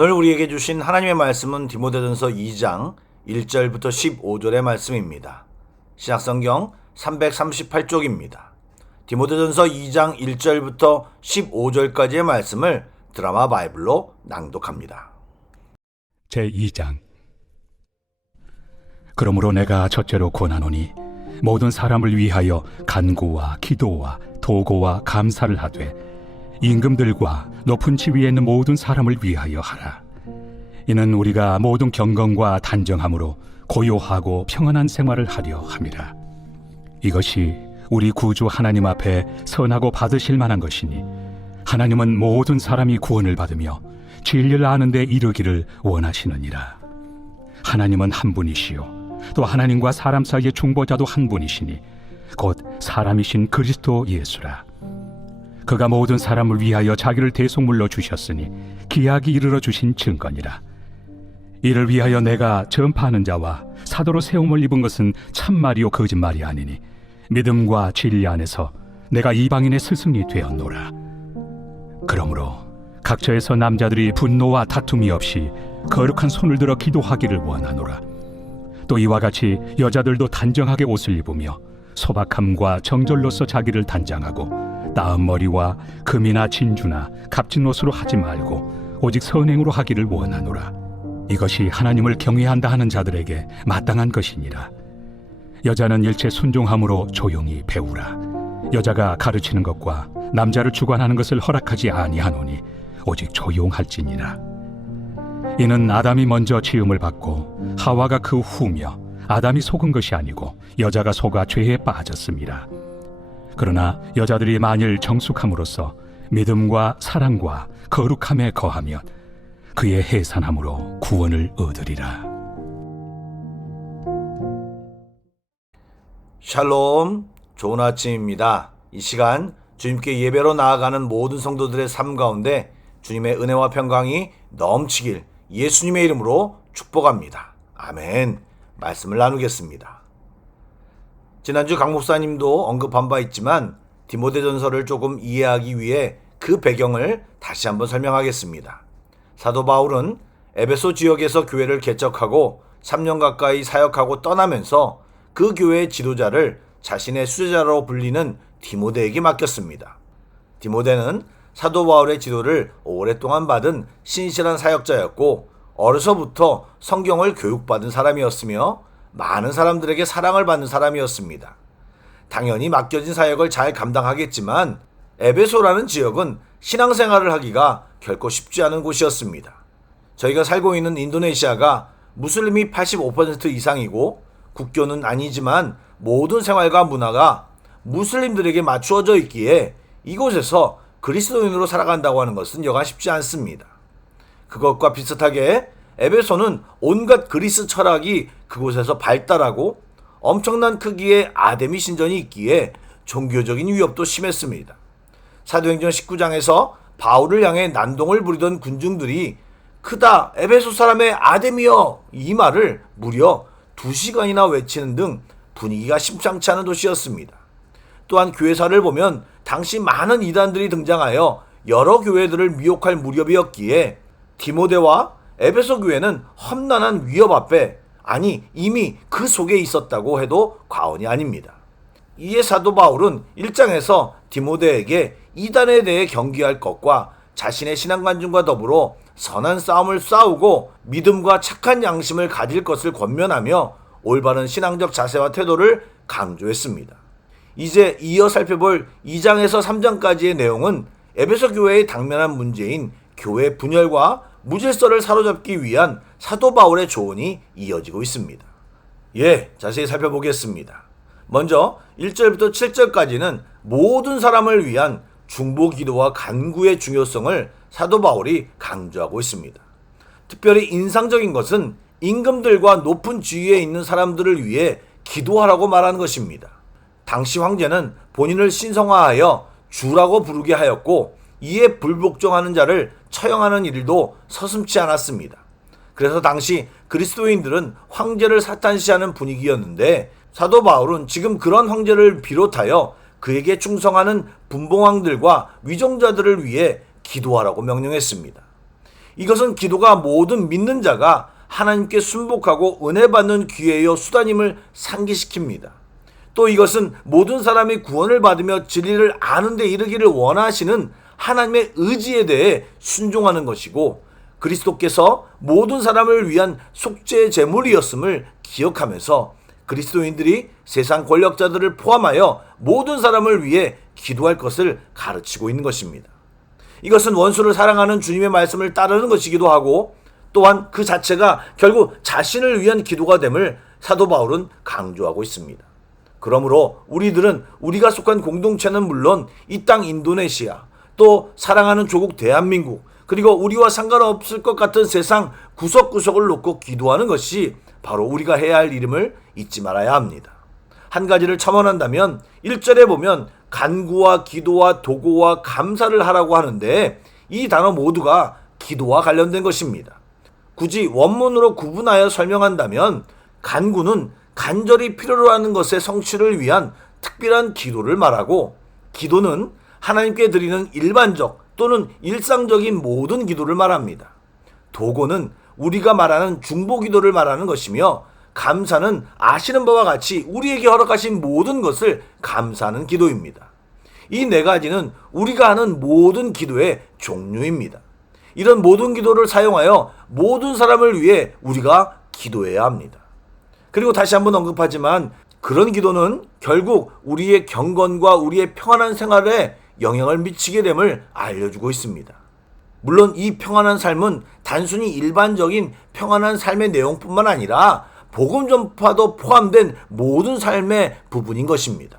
오늘 우리에게 주신 하나님의 말씀은 디모데전서 2장 1절부터 15절의 말씀입니다. 신약성경 338쪽입니다. 디모데전서 2장 1절부터 15절까지의 말씀을 드라마 바이블로 낭독합니다. 제2장. 그러므로 내가 첫째로 권하노니 모든 사람을 위하여 간구와 기도와 도고와 감사를 하되 임금들과 높은 지위에 있는 모든 사람을 위하여 하라. 이는 우리가 모든 경건과 단정함으로 고요하고 평안한 생활을 하려 함이라. 이것이 우리 구주 하나님 앞에 선하고 받으실 만한 것이니 하나님은 모든 사람이 구원을 받으며 진리를 아는 데 이르기를 원하시느니라. 하나님은 한 분이시요 또 하나님과 사람 사이의 중보자도 한 분이시니 곧 사람이신 그리스도 예수라. 그가 모든 사람을 위하여 자기를 대속물로 주셨으니 기약이 이르러 주신 증거니라. 이를 위하여 내가 전파하는 자와 사도로 세움을 입은 것은 참말이요 거짓말이 아니니 믿음과 진리 안에서 내가 이방인의 스승이 되었노라. 그러므로 각처에서 남자들이 분노와 다툼이 없이 거룩한 손을 들어 기도하기를 원하노라. 또 이와 같이 여자들도 단정하게 옷을 입으며 소박함과 정절로서 자기를 단장하고 나은 머리와 금이나 진주나 값진 옷으로 하지 말고 오직 선행으로 하기를 원하노라. 이것이 하나님을 경외한다 하는 자들에게 마땅한 것이니라. 여자는 일체 순종함으로 조용히 배우라. 여자가 가르치는 것과 남자를 주관하는 것을 허락하지 아니하노니 오직 조용할지니라. 이는 아담이 먼저 지음을 받고 하와가 그 후며 아담이 속은 것이 아니고 여자가 속아 죄에 빠졌음이라. 그러나 여자들이 만일 정숙함으로써 믿음과 사랑과 거룩함에 거하면 그의 해산함으로 구원을 얻으리라. 샬롬, 좋은 아침입니다. 이 시간 주님께 예배로 나아가는 모든 성도들의 삶 가운데 주님의 은혜와 평강이 넘치길 예수님의 이름으로 축복합니다. 아멘. 말씀을 나누겠습니다. 지난주 강 목사님도 언급한 바 있지만 디모데전서를 조금 이해하기 위해 그 배경을 다시 한번 설명하겠습니다. 사도 바울은 에베소 지역에서 교회를 개척하고 3년 가까이 사역하고 떠나면서 그 교회의 지도자를 자신의 수제자로 불리는 디모데에게 맡겼습니다. 디모데는 사도 바울의 지도를 오랫동안 받은 신실한 사역자였고 어려서부터 성경을 교육받은 사람이었으며 많은 사람들에게 사랑을 받는 사람이었습니다. 당연히 맡겨진 사역을 잘 감당하겠지만 에베소라는 지역은 신앙생활을 하기가 결코 쉽지 않은 곳이었습니다. 저희가 살고 있는 인도네시아가 무슬림이 85% 이상이고 국교는 아니지만 모든 생활과 문화가 무슬림들에게 맞추어져 있기에 이곳에서 그리스도인으로 살아간다고 하는 것은 여간 쉽지 않습니다. 그것과 비슷하게 에베소는 온갖 그리스 철학이 그곳에서 발달하고 엄청난 크기의 아데미 신전이 있기에 종교적인 위협도 심했습니다. 사도행전 19장에서 바울을 향해 난동을 부리던 군중들이 크다 에베소 사람의 아데미여 이 말을 무려 2시간이나 외치는 등 분위기가 심상치 않은 도시였습니다. 또한 교회사를 보면 당시 많은 이단들이 등장하여 여러 교회들을 미혹할 무렵이었기에 디모데와 에베소 교회는 험난한 위협 앞에 아니 이미 그 속에 있었다고 해도 과언이 아닙니다. 이에 사도 바울은 1장에서 디모데에게 이단에 대해 경계할 것과 자신의 신앙관중과 더불어 선한 싸움을 싸우고 믿음과 착한 양심을 가질 것을 권면하며 올바른 신앙적 자세와 태도를 강조했습니다. 이제 이어 살펴볼 2장에서 3장까지의 내용은 에베소 교회의 당면한 문제인 교회 분열과 무질서를 사로잡기 위한 사도 바울의 조언이 이어지고 있습니다. 자세히 살펴보겠습니다. 먼저 1절부터 7절까지는 모든 사람을 위한 중보 기도와 간구의 중요성을 사도 바울이 강조하고 있습니다. 특별히 인상적인 것은 임금들과 높은 지위에 있는 사람들을 위해 기도하라고 말하는 것입니다. 당시 황제는 본인을 신성화하여 주라고 부르게 하였고 이에 불복종하는 자를 처형하는 일도 서슴지 않았습니다. 그래서 당시 그리스도인들은 황제를 사탄시하는 분위기였는데 사도 바울은 지금 그런 황제를 비롯하여 그에게 충성하는 분봉왕들과 위정자들을 위해 기도하라고 명령했습니다. 이것은 기도가 모든 믿는 자가 하나님께 순복하고 은혜 받는 기회요 수단임을 상기시킵니다. 또 이것은 모든 사람이 구원을 받으며 진리를 아는 데 이르기를 원하시는 하나님의 의지에 대해 순종하는 것이고, 그리스도께서 모든 사람을 위한 속죄 제물이었음을 기억하면서 그리스도인들이 세상 권력자들을 포함하여 모든 사람을 위해 기도할 것을 가르치고 있는 것입니다. 이것은 원수를 사랑하는 주님의 말씀을 따르는 것이기도 하고, 또한 그 자체가 결국 자신을 위한 기도가 됨을 사도 바울은 강조하고 있습니다. 그러므로 우리들은 우리가 속한 공동체는 물론 이 땅 인도네시아, 또 사랑하는 조국 대한민국, 그리고 우리와 상관없을 것 같은 세상 구석구석을 놓고 기도하는 것이 바로 우리가 해야 할 일임을 잊지 말아야 합니다. 한 가지를 첨언한다면 1절에 보면 간구와 기도와 도고와 감사를 하라고 하는데, 이 단어 모두가 기도와 관련된 것입니다. 굳이 원문으로 구분하여 설명한다면 간구는 간절히 필요로 하는 것의 성취를 위한 특별한 기도를 말하고, 기도는 하나님께 드리는 일반적 또는 일상적인 모든 기도를 말합니다. 도고는 우리가 말하는 중보 기도를 말하는 것이며, 감사는 아시는 바와 같이 우리에게 허락하신 모든 것을 감사하는 기도입니다. 이 네 가지는 우리가 하는 모든 기도의 종류입니다. 이런 모든 기도를 사용하여 모든 사람을 위해 우리가 기도해야 합니다. 그리고 다시 한번 언급하지만 그런 기도는 결국 우리의 경건과 우리의 평안한 생활에 영향을 미치게 됨을 알려주고 있습니다. 물론 이 평안한 삶은 단순히 일반적인 평안한 삶의 내용뿐만 아니라 복음 전파도 포함된 모든 삶의 부분인 것입니다.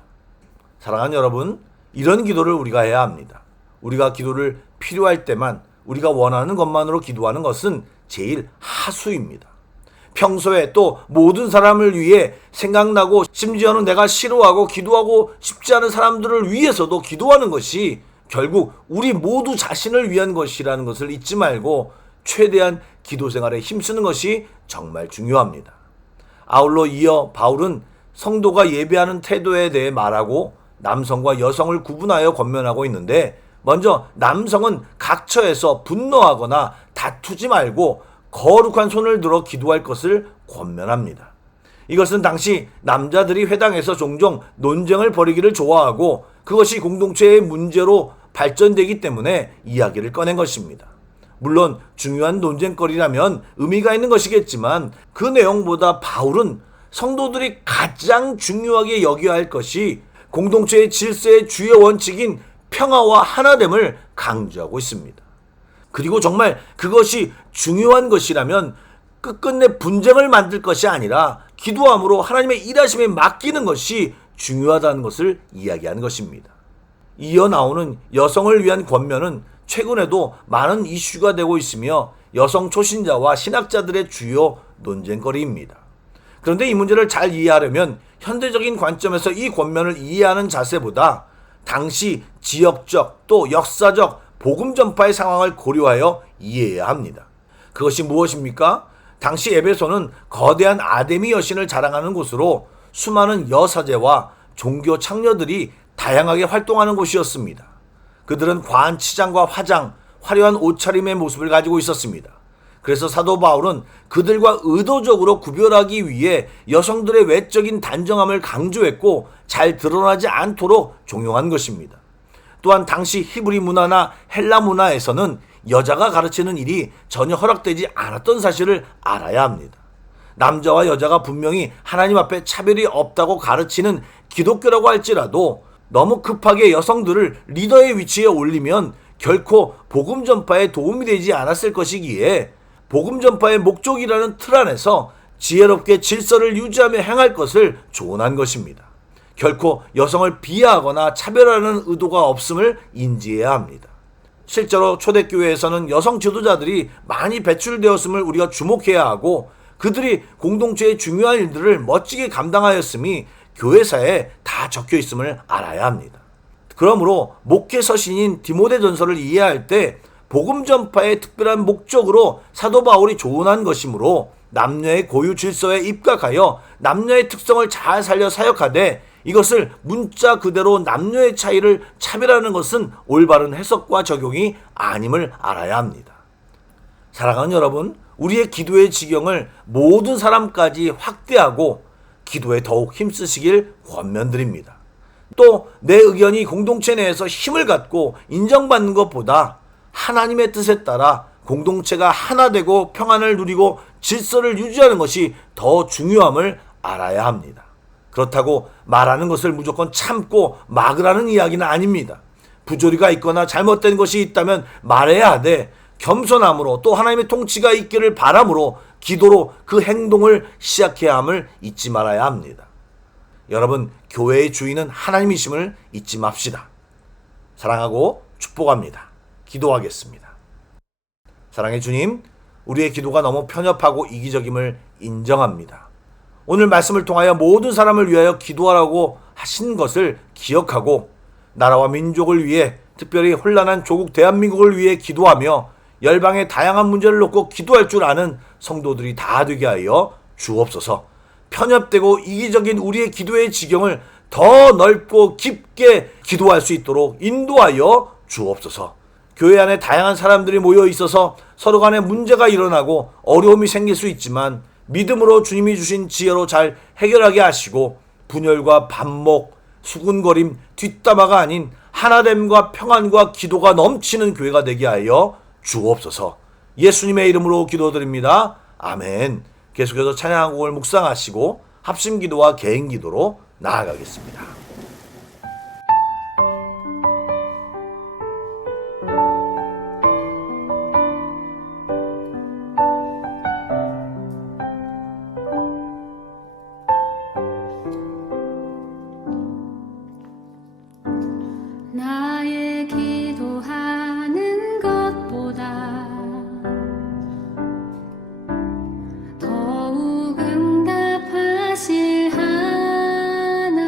사랑하는 여러분, 이런 기도를 우리가 해야 합니다. 우리가 기도를 필요할 때만, 우리가 원하는 것만으로 기도하는 것은 제일 하수입니다. 평소에 또 모든 사람을 위해 생각나고, 심지어는 내가 싫어하고 기도하고 싶지 않은 사람들을 위해서도 기도하는 것이 결국 우리 모두 자신을 위한 것이라는 것을 잊지 말고 최대한 기도 생활에 힘쓰는 것이 정말 중요합니다. 아울러 이어 바울은 성도가 예배하는 태도에 대해 말하고 남성과 여성을 구분하여 권면하고 있는데, 먼저 남성은 각처에서 분노하거나 다투지 말고 거룩한 손을 들어 기도할 것을 권면합니다. 이것은 당시 남자들이 회당에서 종종 논쟁을 벌이기를 좋아하고 그것이 공동체의 문제로 발전되기 때문에 이야기를 꺼낸 것입니다. 물론 중요한 논쟁거리라면 의미가 있는 것이겠지만, 그 내용보다 바울은 성도들이 가장 중요하게 여겨야 할 것이 공동체의 질서의 주요 원칙인 평화와 하나됨을 강조하고 있습니다. 그리고 정말 그것이 중요한 것이라면 끝끝내 분쟁을 만들 것이 아니라 기도함으로 하나님의 일하심에 맡기는 것이 중요하다는 것을 이야기하는 것입니다. 이어 나오는 여성을 위한 권면은 최근에도 많은 이슈가 되고 있으며 여성 초신자와 신학자들의 주요 논쟁거리입니다. 그런데 이 문제를 잘 이해하려면 현대적인 관점에서 이 권면을 이해하는 자세보다 당시 지역적 또 역사적 복음 전파의 상황을 고려하여 이해해야 합니다. 그것이 무엇입니까? 당시 에베소는 거대한 아데미 여신을 자랑하는 곳으로 수많은 여사제와 종교 창녀들이 다양하게 활동하는 곳이었습니다. 그들은 과한 치장과 화장, 화려한 옷차림의 모습을 가지고 있었습니다. 그래서 사도 바울은 그들과 의도적으로 구별하기 위해 여성들의 외적인 단정함을 강조했고 잘 드러나지 않도록 종용한 것입니다. 또한 당시 히브리 문화나 헬라 문화에서는 여자가 가르치는 일이 전혀 허락되지 않았던 사실을 알아야 합니다. 남자와 여자가 분명히 하나님 앞에 차별이 없다고 가르치는 기독교라고 할지라도 너무 급하게 여성들을 리더의 위치에 올리면 결코 복음 전파에 도움이 되지 않았을 것이기에 복음 전파의 목적이라는 틀 안에서 지혜롭게 질서를 유지하며 행할 것을 조언한 것입니다. 결코 여성을 비하하거나 차별하는 의도가 없음을 인지해야 합니다. 실제로 초대교회에서는 여성 지도자들이 많이 배출되었음을 우리가 주목해야 하고, 그들이 공동체의 중요한 일들을 멋지게 감당하였음이 교회사에 다 적혀 있음을 알아야 합니다. 그러므로 목회 서신인 디모데전서를 이해할 때 복음 전파의 특별한 목적으로 사도 바울이 조언한 것이므로 남녀의 고유 질서에 입각하여 남녀의 특성을 잘 살려 사역하되, 이것을 문자 그대로 남녀의 차이를 차별하는 것은 올바른 해석과 적용이 아님을 알아야 합니다. 사랑하는 여러분, 우리의 기도의 지경을 모든 사람까지 확대하고 기도에 더욱 힘쓰시길 권면드립니다. 또 내 의견이 공동체 내에서 힘을 갖고 인정받는 것보다 하나님의 뜻에 따라 공동체가 하나 되고 평안을 누리고 질서를 유지하는 것이 더 중요함을 알아야 합니다. 그렇다고 말하는 것을 무조건 참고 막으라는 이야기는 아닙니다. 부조리가 있거나 잘못된 것이 있다면 말해야 하되 겸손함으로 또 하나님의 통치가 있기를 바람으로 기도로 그 행동을 시작해야 함을 잊지 말아야 합니다. 여러분, 교회의 주인은 하나님이심을 잊지 맙시다. 사랑하고 축복합니다. 기도하겠습니다. 사랑의 주님, 우리의 기도가 너무 편협하고 이기적임을 인정합니다. 오늘 말씀을 통하여 모든 사람을 위하여 기도하라고 하신 것을 기억하고 나라와 민족을 위해, 특별히 혼란한 조국 대한민국을 위해 기도하며 열방의 다양한 문제를 놓고 기도할 줄 아는 성도들이 다 되게 하여 주옵소서. 편협되고 이기적인 우리의 기도의 지경을 더 넓고 깊게 기도할 수 있도록 인도하여 주옵소서. 교회 안에 다양한 사람들이 모여 있어서 서로 간에 문제가 일어나고 어려움이 생길 수 있지만 믿음으로 주님이 주신 지혜로 잘 해결하게 하시고 분열과 반목, 수군거림, 뒷담화가 아닌 하나됨과 평안과 기도가 넘치는 교회가 되게 하여 주옵소서. 예수님의 이름으로 기도드립니다. 아멘. 계속해서 찬양곡을 묵상하시고 합심기도와 개인기도로 나아가겠습니다. 나의 기도하는 것보다 더욱 응답하실 하나님,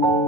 주